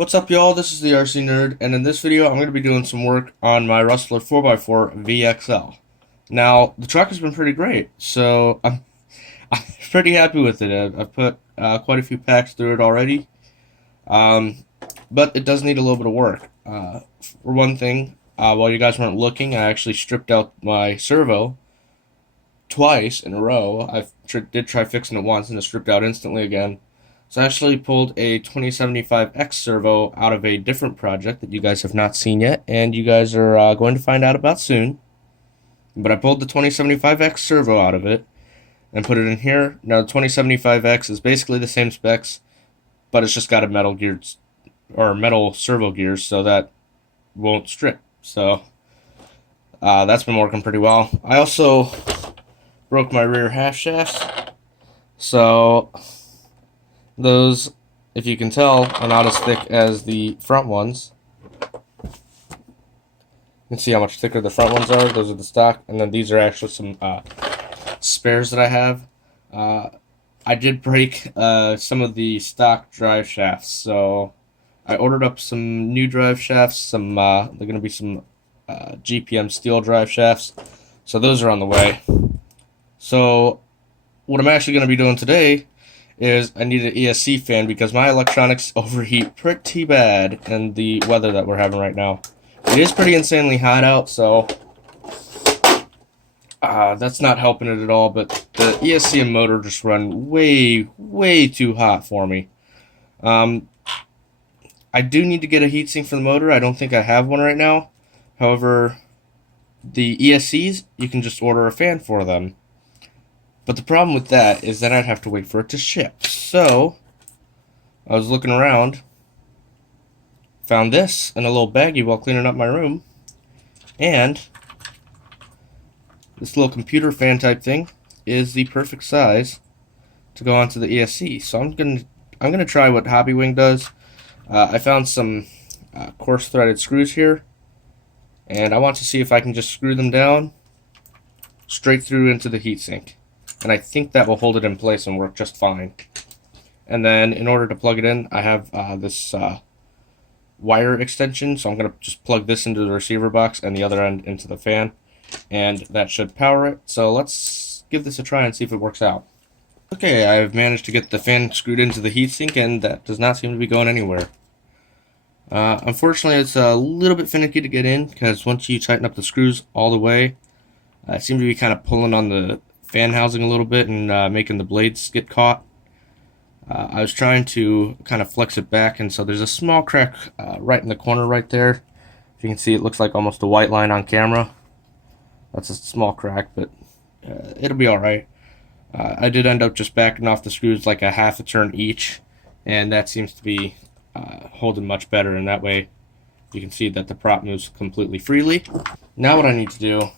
What's up, y'all? This is the RC Nerd, and in this video, I'm going to be doing some work on my Rustler 4x4 VXL. Now, the truck has been pretty great, so I'm pretty happy with it. I've put quite a few packs through it already, um, but it does need a little bit of work. For one thing, while you guys weren't looking, I actually stripped out my servo twice in a row. Did try fixing it once, and it stripped out instantly again. So I actually pulled a 2075X servo out of a different project that you guys have not seen yet, and you guys are going to find out about soon. But I pulled the 2075X servo out of it and put it in here. Now the 2075X is basically the same specs, but it's just got a metal gears or metal servo gears, so that won't strip. So that's been working pretty well. I also broke my rear half shafts, so those, if you can tell, are not as thick as the front ones. You can see how much thicker the front ones are. Those are the stock, and then these are actually some spares that I have. I did break some of the stock drive shafts, so I ordered up some new drive shafts. They're going to be some GPM steel drive shafts, so those are on the way. So what I'm actually going to be doing today is I need an ESC fan because my electronics overheat pretty bad in the weather that we're having right now. It is pretty insanely hot out, so that's not helping it at all, but the ESC and motor just run way too hot for me. I do need to get a heatsink for the motor. I don't think I have one right now. However, the ESCs, you can just order a fan for them. But the problem with that is that I'd have to wait for it to ship. So, I was looking around, found this in a little baggie while cleaning up my room, and this little computer fan type thing is the perfect size to go onto the ESC. So I'm gonna try what Hobbywing does. I found some coarse threaded screws here, and I want to see if I can just screw them down straight through into the heatsink. And I think that will hold it in place and work just fine. And then in order to plug it in, I have this wire extension, so I'm going to just plug this into the receiver box and the other end into the fan, and that should power it. So let's give this a try and see if it works out. Okay, I've managed to get the fan screwed into the heatsink, and that does not seem to be going anywhere. Unfortunately, it's a little bit finicky to get in, because once you tighten up the screws all the way, I seem to be kind of pulling on the fan housing a little bit and making the blades get caught. I was trying to kind of flex it back, and so there's a small crack right in the corner right there. If you can see, it looks like almost a white line on camera. That's a small crack, but it'll be alright. I did end up just backing off the screws like a half a turn each, and that seems to be holding much better, and that way you can see that the prop moves completely freely. Now what I need to do,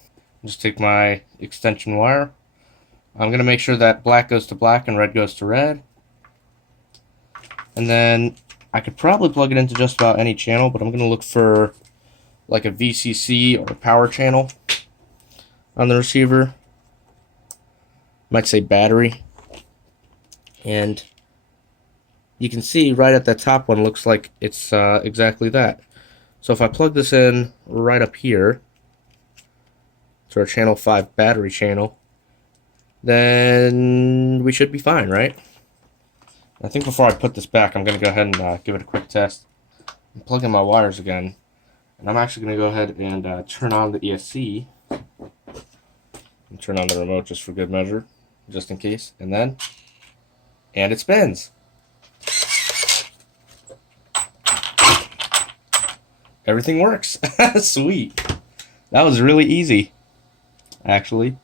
just take my extension wire. I'm going to make sure that black goes to black and red goes to red. And then I could probably plug it into just about any channel, but I'm going to look for like a VCC or a power channel on the receiver. Might say battery. And you can see right at the top one looks like it's exactly that. So if I plug this in right up here to our channel 5 battery channel, then we should be fine, right? I think before I put this back, I'm going to go ahead and give it a quick test. I'm plugging my wires again, and I'm actually going to go ahead and turn on the ESC and turn on the remote just for good measure, just in case, and it spins. Everything works. Sweet. That was really easy, actually.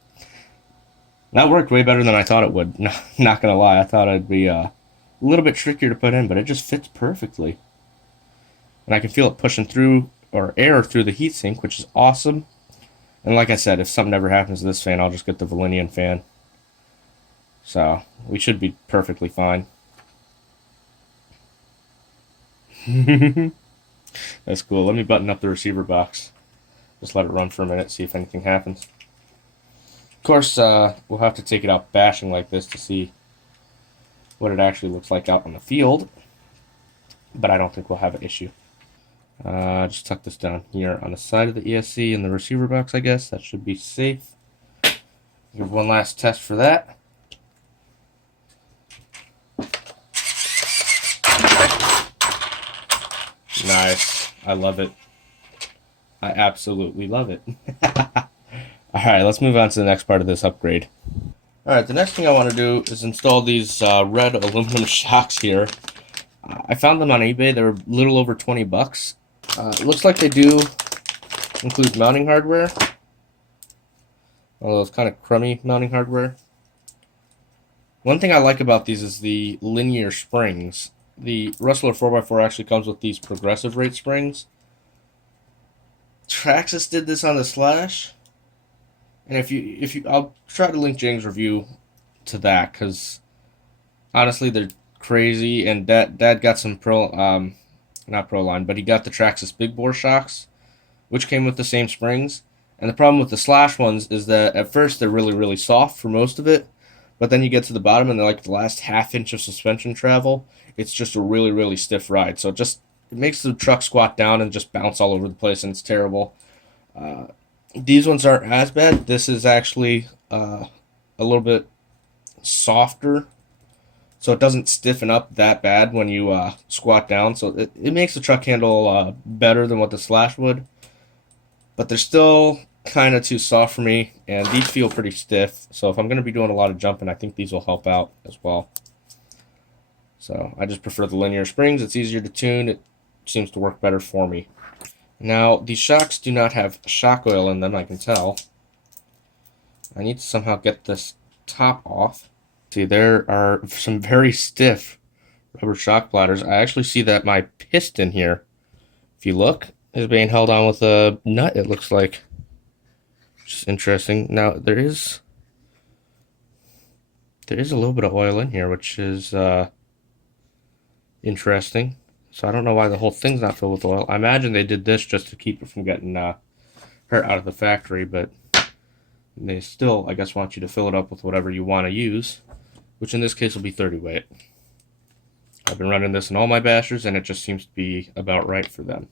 That worked way better than I thought it would. Not gonna lie, I thought it'd be a little bit trickier to put in, but it just fits perfectly. And I can feel it pushing through, or air through the heatsink, which is awesome. And like I said, if something ever happens to this fan, I'll just get the Valenian fan. So, we should be perfectly fine. That's cool. Let me button up the receiver box. Just let it run for a minute, see if anything happens. Of course, we'll have to take it out bashing like this to see what it actually looks like out on the field. but I don't think we'll have an issue. Just tuck this down here on the side of the ESC in the receiver box, I guess. That should be safe. Give one last test for that. Nice. I love it. I absolutely love it. Alright, let's move on to the next part of this upgrade. Alright, the next thing I want to do is install these red aluminum shocks here. I found them on eBay. They're a little over 20 bucks. It looks like they do include mounting hardware. Although it's kind of crummy mounting hardware. One thing I like about these is the linear springs. The Rustler 4x4 actually comes with these progressive rate springs. Traxxas did this on the Slash. And if you I'll try to link Jang's review to that, because honestly they're crazy, and Dad got some not pro line, but he got the Traxxas big bore shocks, which came with the same springs. And the problem with the Slash ones is that at first they're really, really soft for most of it, but then you get to the bottom and they're like the last half inch of suspension travel. It's just a really, really stiff ride. So it makes the truck squat down and just bounce all over the place, and it's terrible. These ones aren't as bad. This is actually a little bit softer, so it doesn't stiffen up that bad when you squat down. So it makes the truck handle better than what the Slash would. But they're still kind of too soft for me, and these feel pretty stiff. So if I'm going to be doing a lot of jumping, I think these will help out as well. So I just prefer the linear springs. It's easier to tune. It seems to work better for me. Now, these shocks do not have shock oil in them, I can tell. I need to somehow get this top off. See, there are some very stiff rubber shock bladders. I actually see that my piston here, if you look, is being held on with a nut, it looks like. Which is interesting. Now, there is a little bit of oil in here, which is interesting. So I don't know why the whole thing's not filled with oil. I imagine they did this just to keep it from getting hurt out of the factory, but they still, I guess, want you to fill it up with whatever you want to use, which in this case will be 30 weight. I've been running this in all my bashers, and it just seems to be about right for them.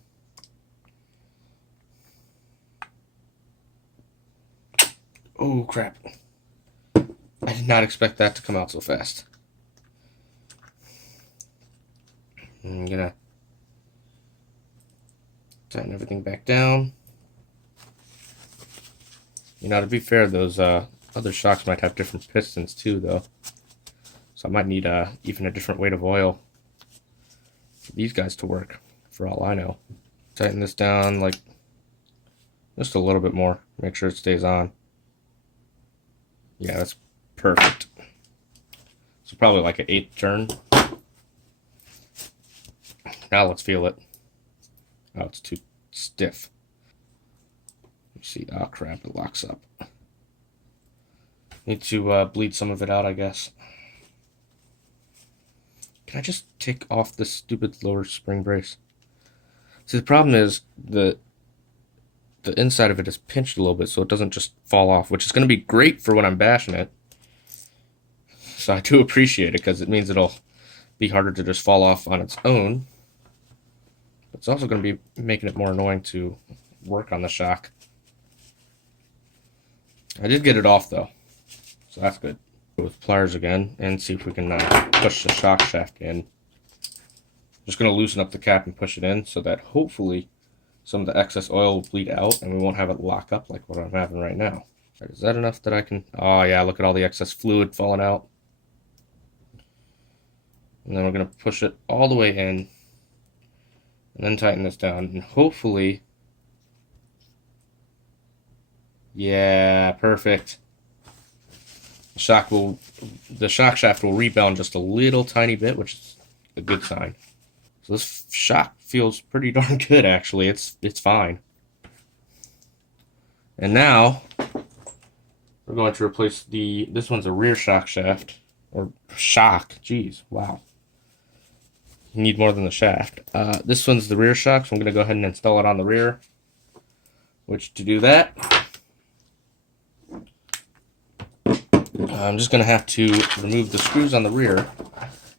Oh, crap. I did not expect that to come out so fast. I'm gonna tighten everything back down. You know, to be fair, those other shocks might have different pistons too, though. So I might need even a different weight of oil for these guys to work, for all I know. Tighten this down like just a little bit more. Make sure it stays on. Yeah, that's perfect. So probably like an 8th turn. Now let's feel it. Oh, it's too stiff. Let's see. Oh, crap. It locks up. Need to bleed some of it out, I guess. Can I just take off this stupid lower spring brace? See, the problem is the inside of it is pinched a little bit, so it doesn't just fall off, which is going to be great for when I'm bashing it. So I do appreciate it, because it means it'll be harder to just fall off on its own. It's also going to be making it more annoying to work on the shock. I did get it off, though, so that's good. With pliers again, and see if we can push the shock shaft in. Just going to loosen up the cap and push it in, so that hopefully some of the excess oil will bleed out, and we won't have it lock up like what I'm having right now. Right, is that enough that I can... Oh, yeah, look at all the excess fluid falling out. And then we're going to push it all the way in, and then tighten this down, and hopefully... Yeah, perfect. The shock shaft will rebound just a little tiny bit, which is a good sign. So this shock feels pretty darn good, actually. It's fine. And now we're going to replace this one's a rear shock shaft, or shock. Jeez, wow. You need more than the shaft. This one's the rear shock, so I'm going to go ahead and install it on the rear. Which, to do that, I'm just going to have to remove the screws on the rear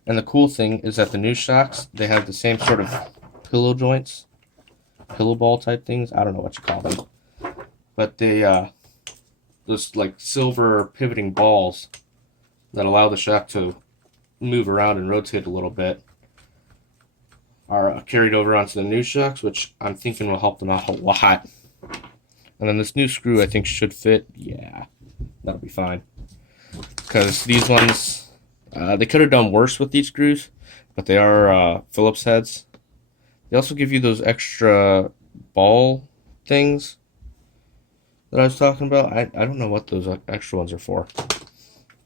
And the cool thing is that the new shocks, they have the same sort of pillow joints, pillow ball type things. I don't know what you call them, but they those like silver pivoting balls that allow the shock to move around and rotate a little bit are carried over onto the new shocks, which I'm thinking will help them out a lot. And then this new screw I think should fit. Yeah, that'll be fine. Because these ones, they could have done worse with these screws, but they are Phillips heads. They also give you those extra ball things that I was talking about. I don't know what those extra ones are for.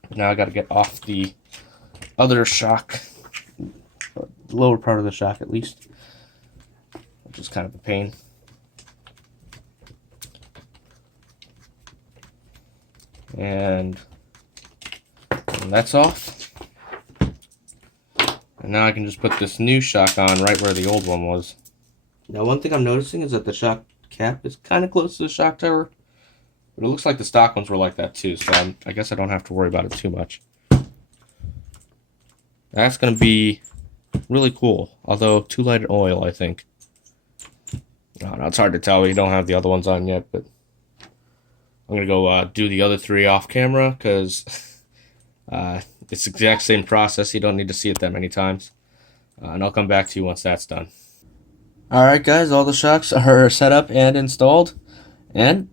But now I got to get off the other shock, the lower part of the shock at least, which is kind of a pain. And that's off. And now I can just put this new shock on right where the old one was. Now one thing I'm noticing is that the shock cap is kind of close to the shock tower. But it looks like the stock ones were like that too, so I guess I don't have to worry about it too much. That's going to be really cool, although too light an oil, I think. I don't know, it's hard to tell. We don't have the other ones on yet, but I'm going to go do the other three off camera because it's the exact same process. You don't need to see it that many times. And I'll come back to you once that's done. Alright guys, all the shocks are set up and installed, and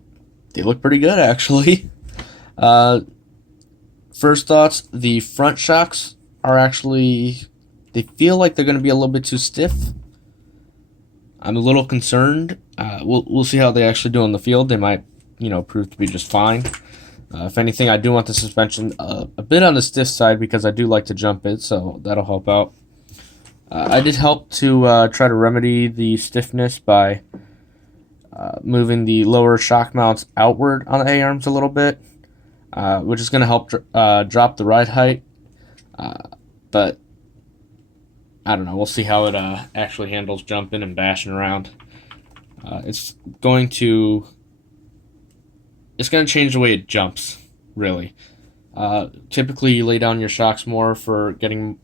they look pretty good actually. First thoughts, the front shocks are actually, they feel like they're going to be a little bit too stiff. I'm a little concerned. We'll see how they actually do in the field. They might, prove to be just fine. If anything, I do want the suspension a bit on the stiff side because I do like to jump it, so that'll help out. I did help to try to remedy the stiffness by moving the lower shock mounts outward on the A-arms a little bit, which is going to help drop the ride height. But I don't know. We'll see how it actually handles jumping and bashing around. It's going to change the way it jumps, really. Typically, you lay down your shocks more for getting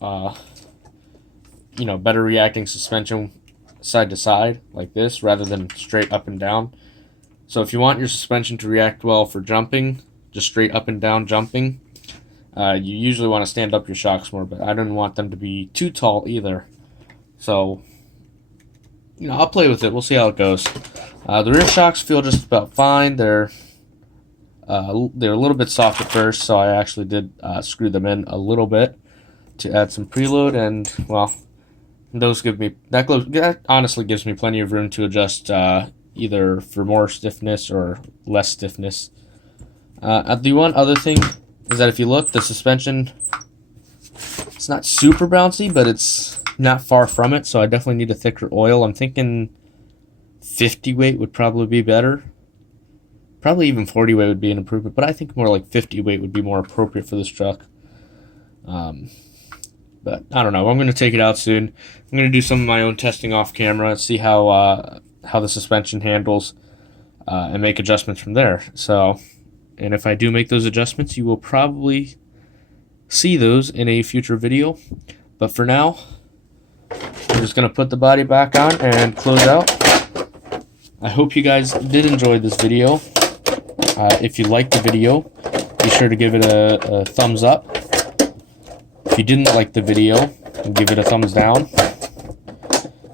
better reacting suspension side to side like this rather than straight up and down. So if you want your suspension to react well for jumping, just straight up and down jumping, you usually want to stand up your shocks more, but I didn't want them to be too tall either. So, I'll play with it. We'll see how it goes. The rear shocks feel just about fine. They're a little bit soft at first, so I actually did screw them in a little bit to add some preload, and well, those that honestly gives me plenty of room to adjust either for more stiffness or less stiffness. The one other thing is that if you look, the suspension, it's not super bouncy, but it's not far from it, so I definitely need a thicker oil. I'm thinking 50 weight would probably be better. Probably even 40 weight would be an improvement, but I think more like 50 weight would be more appropriate for this truck. But I don't know. I'm going to take it out soon. I'm going to do some of my own testing off camera and see how the suspension handles and make adjustments from there. So, and if I do make those adjustments, you will probably see those in a future video. But for now, I'm just going to put the body back on and close out. I hope you guys did enjoy this video. If you liked the video, be sure to give it a thumbs up. If you didn't like the video, give it a thumbs down.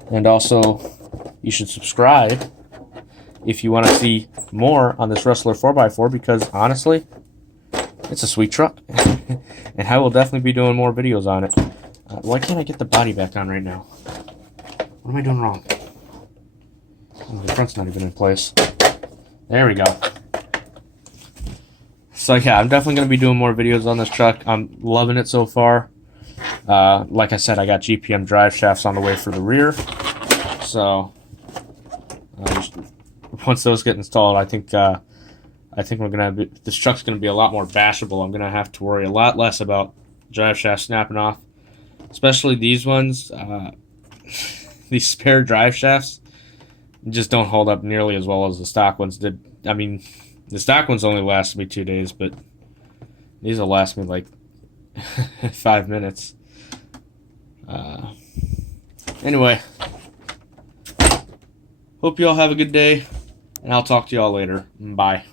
And also, you should subscribe if you want to see more on this Rustler 4x4, because honestly, it's a sweet truck. And I will definitely be doing more videos on it. Why can't I get the body back on right now? What am I doing wrong? Oh, the front's not even in place. There we go. So yeah, I'm definitely going to be doing more videos on this truck. I'm loving it so far. Like I said, I got GPM drive shafts on the way for the rear. So once those get installed, I think we're gonna this truck's gonna be a lot more bashable. I'm gonna have to worry a lot less about drive shafts snapping off, especially these ones. These spare drive shafts just don't hold up nearly as well as the stock ones did. I mean, the stock ones only lasted me 2 days, but these will last me like 5 minutes. Anyway, hope you all have a good day, and I'll talk to y'all later. Bye.